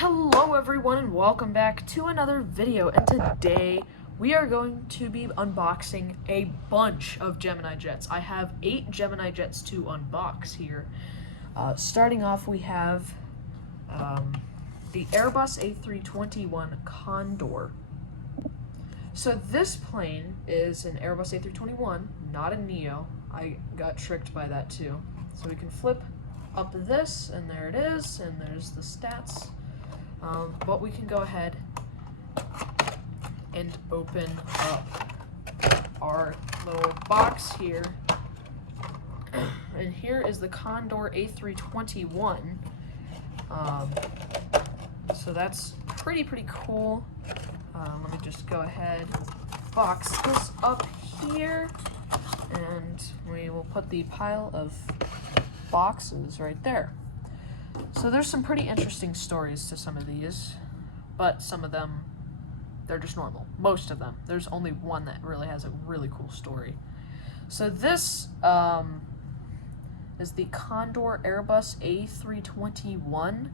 Hello everyone and welcome back to another video, and today we are going to be unboxing a bunch of Gemini jets. I have 8 Gemini jets to unbox here. Starting off, we have the Airbus A321 Condor. So this plane is an Airbus A321, not a Neo. I got tricked by that too. So we can flip up this, and there it is, and there's the stats. But we can go ahead and open up our little box here. And here is the Condor A321. So that's pretty cool. Let me just go ahead, box this up here, and we will put the pile of boxes right there. So there's some pretty interesting stories to some of these, but some of them, they're just normal. Most of them. There's only one that really has a really cool story. So this is the Condor Airbus A321.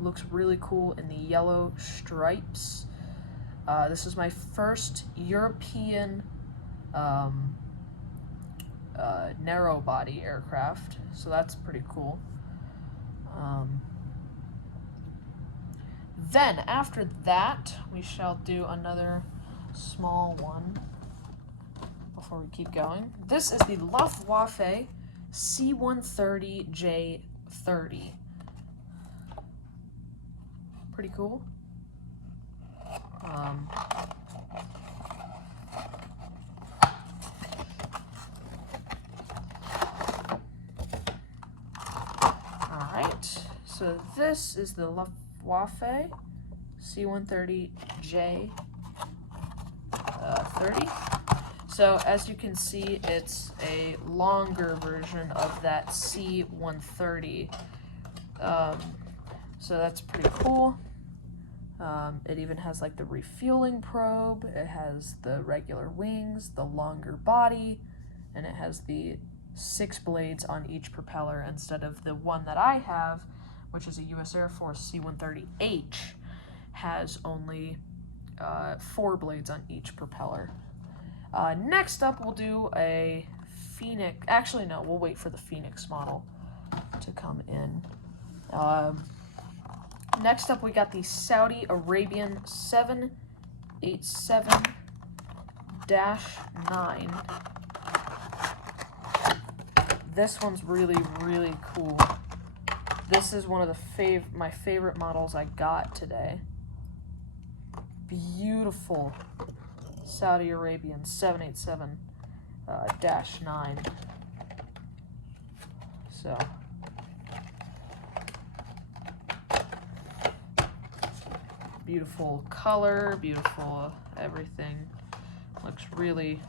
Looks really cool in the yellow stripes. This is my first European narrow body aircraft, so that's pretty cool. Then after that, we shall do another small one before we keep going. This is the Luftwaffe C-130J-30. Pretty cool. So this is the Luftwaffe C-130J-30. So as you can see, it's a longer version of that C-130. So that's pretty cool. It even has like the refueling probe, it has the regular wings, the longer body, and it has the 6 blades on each propeller instead of the one that I have, which is a U.S. Air Force C-130H, has only 4 blades on each propeller. Next up, we'll do a Phoenix. Actually, no, we'll wait for the Phoenix model to come in. Next up, we got the Saudi Arabian 787-9. This one's really cool. This is one of the my favorite models I got today. Beautiful Saudi Arabian 787-9. So beautiful color, beautiful everything. Looks really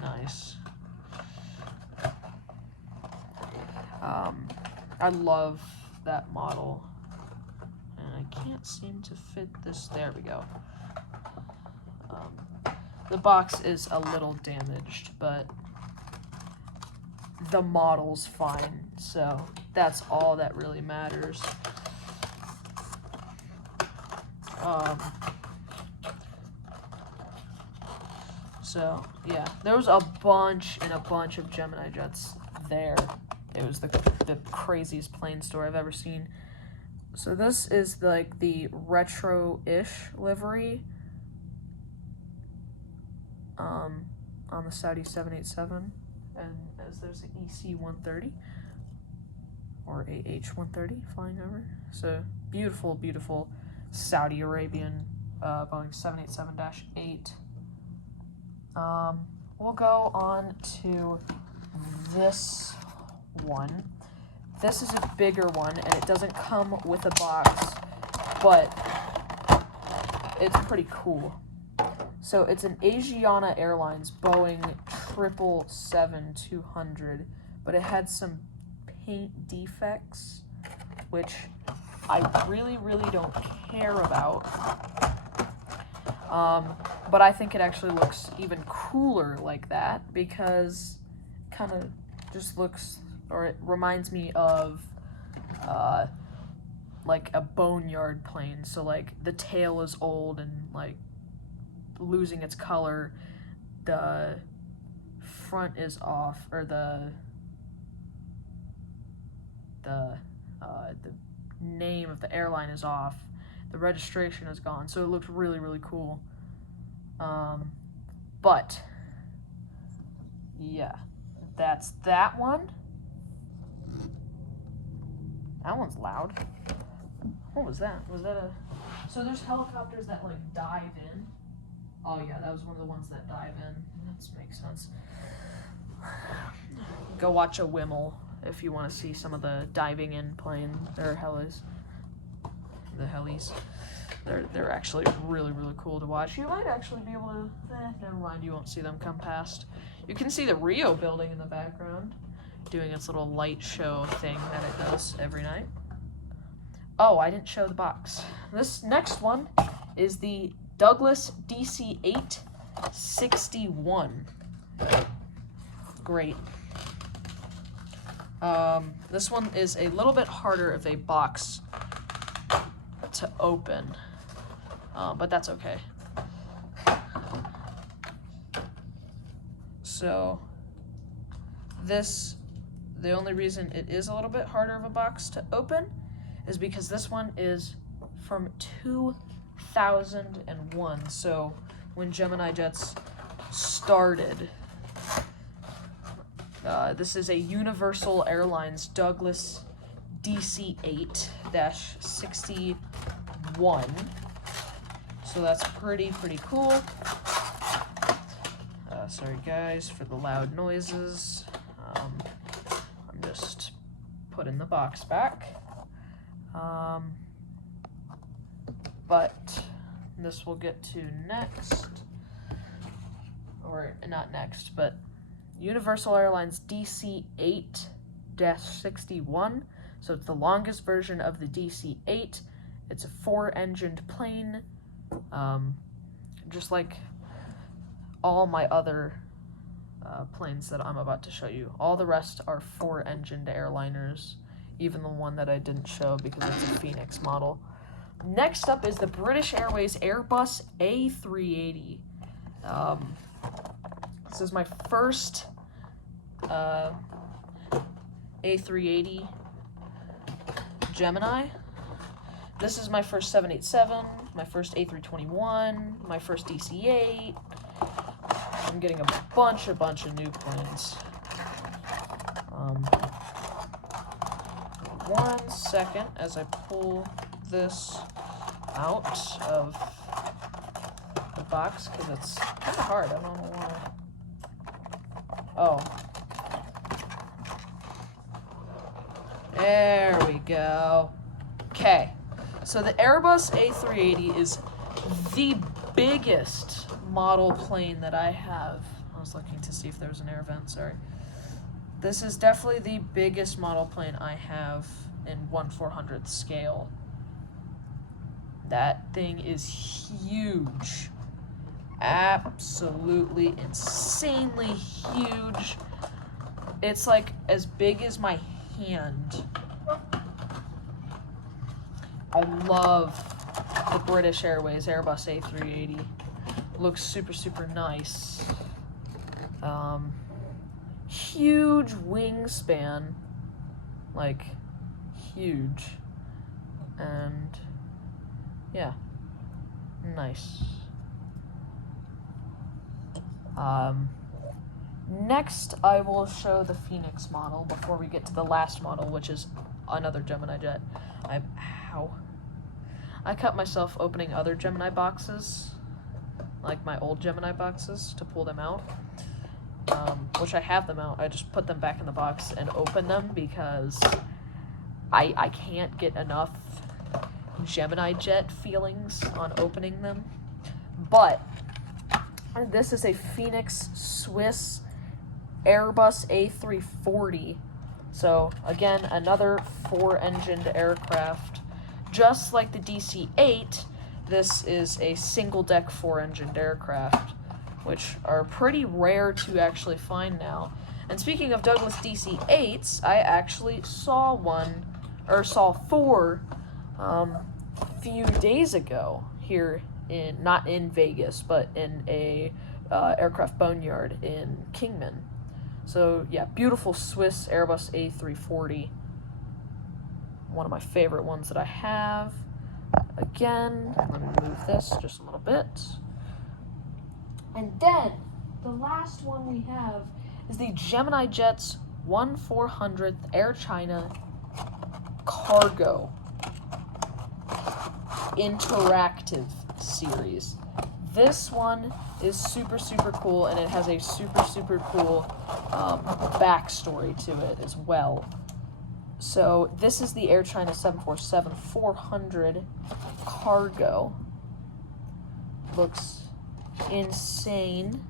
nice. I love that model, and I can't seem to fit this. There we go. The box is a little damaged, but the model's fine, so that's all that really matters. So yeah, there was a bunch of Gemini jets there. It was the craziest plane story I've ever seen. So this is like the retro-ish livery on the Saudi 787, and as there's an EC-130 or AH-130 flying over. So beautiful Saudi Arabian Boeing 787-8. We'll go on to this one. This is a bigger one, and it doesn't come with a box, but it's pretty cool. So it's an Asiana Airlines Boeing 777-200, but it had some paint defects, which I really don't care about. But I think it actually looks even cooler like that, because it kind of just looks, or it reminds me of like a boneyard plane. So like the tail is old and like losing its color. The front is off, or the name of the airline is off. The registration is gone, so it looks really, really cool. But yeah, that's that one. That one's loud. What was that? Was that a... So there's helicopters that like dive in. Oh yeah, that was one of the ones that dive in. That makes sense. Go watch EAWIML if you want to see some of the diving in plane or helis. The helis. They're actually really, really cool to watch. You might actually be able to... never mind, you won't see them come past. You can see the Rio building in the background, doing its little light show thing that it does every night. Oh, I didn't show the box. This next one is the Douglas DC-8 61. Great. This one is a little bit harder of a box to open, but that's okay. So the only reason it is a little bit harder of a box to open is because this one is from 2001. So when Gemini jets started, this is a Universal Airlines Douglas DC-8-61. So that's pretty cool. Sorry guys for the loud noises. I'm just putting the box back. But this we'll get to next. Or not next, but Universal Airlines DC-8-61. So it's the longest version of the DC-8. It's a 4-engined plane, just like all my other planes that I'm about to show you. All the rest are 4-engined airliners, even the one that I didn't show because it's a Phoenix model. Next up is the British Airways Airbus A380. This is my first A380 Gemini. This is my first 787, my first A321, my first DC-8. I'm getting a bunch of new planes. 1 second as I pull this out of the box, because it's kind of hard. I don't know why. Oh. There we go. Okay. So the Airbus A380 is the biggest model plane that I have. I was looking to see if there was an air vent, sorry. This is definitely the biggest model plane I have in 1/400th scale. That thing is huge. Absolutely insanely huge. It's like as big as my hand. I love the British Airways Airbus A380. Looks super nice. Huge wingspan, like huge, and yeah, nice. Next I will show the Phoenix model before we get to the last model, which is another Gemini jet. I cut myself opening other Gemini boxes, like my old Gemini boxes, to pull them out. Which I have them out. I just put them back in the box and open them because I can't get enough Gemini jet feelings on opening them. But this is a Phoenix Swiss Airbus A340. So again, another 4-engined aircraft. Just like the DC-8, this is a single-deck 4-engined aircraft, which are pretty rare to actually find now. And speaking of Douglas DC-8s, I actually saw 4 a few days ago here in, not in Vegas, but in a aircraft boneyard in Kingman. So yeah, beautiful Swiss Airbus A340. One of my favorite ones that I have. Again, let me move this just a little bit. And then, the last one we have is the Gemini Jets 1/400th Air China Cargo Interactive Series. This one is super, super cool, and it has a super, super cool backstory to it as well. So this is the Air China 747-400 Cargo. Looks insane.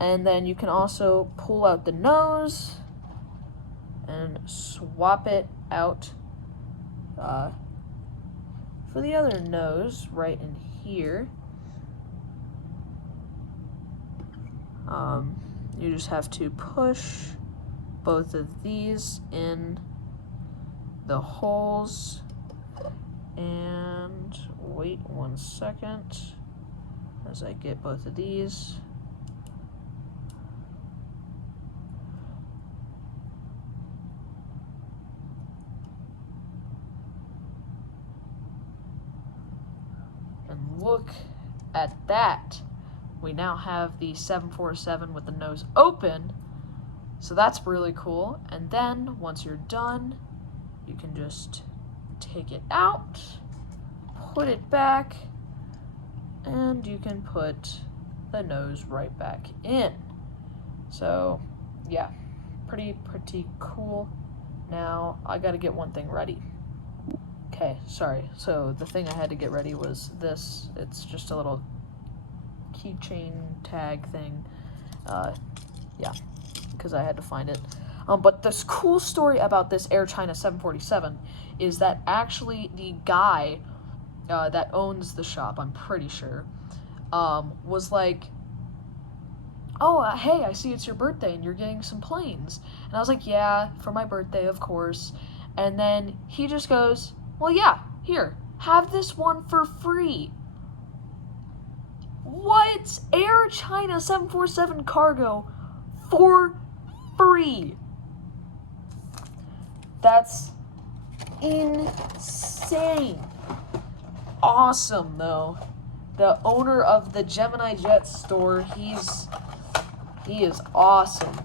And then you can also pull out the nose and swap it out for the other nose right in here. You just have to push both of these in the holes, and wait 1 second as I get both of these. And look at that. We now have the 747 with the nose open, so that's really cool. And then once you're done, you can just take it out, put it back, and you can put the nose right back in. So yeah, pretty cool. Now I gotta get one thing ready. Okay, sorry. So the thing I had to get ready was this. It's just a little keychain tag thing. Yeah, because I had to find it. But this cool story about this Air China 747 is that actually the guy that owns the shop, I'm pretty sure, was like, oh, hey, I see it's your birthday and you're getting some planes. And I was like, yeah, for my birthday, of course. And then he just goes, well, yeah, here, have this one for free. What? Air China 747 Cargo for free. That's insane. Awesome, though. The owner of the Gemini Jet store, he is awesome.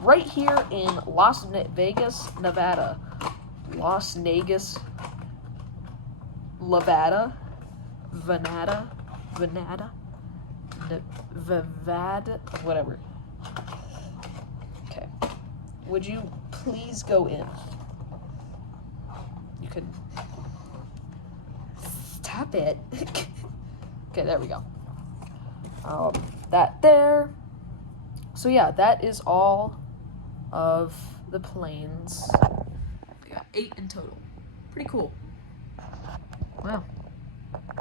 Right here in Las Vegas, Nevada. Las Vegas, Nevada, whatever. Okay. Would you please go in? You could stop it. Okay, there we go. That there. So yeah, that is all of the planes. We got 8 in total. Pretty cool. Wow.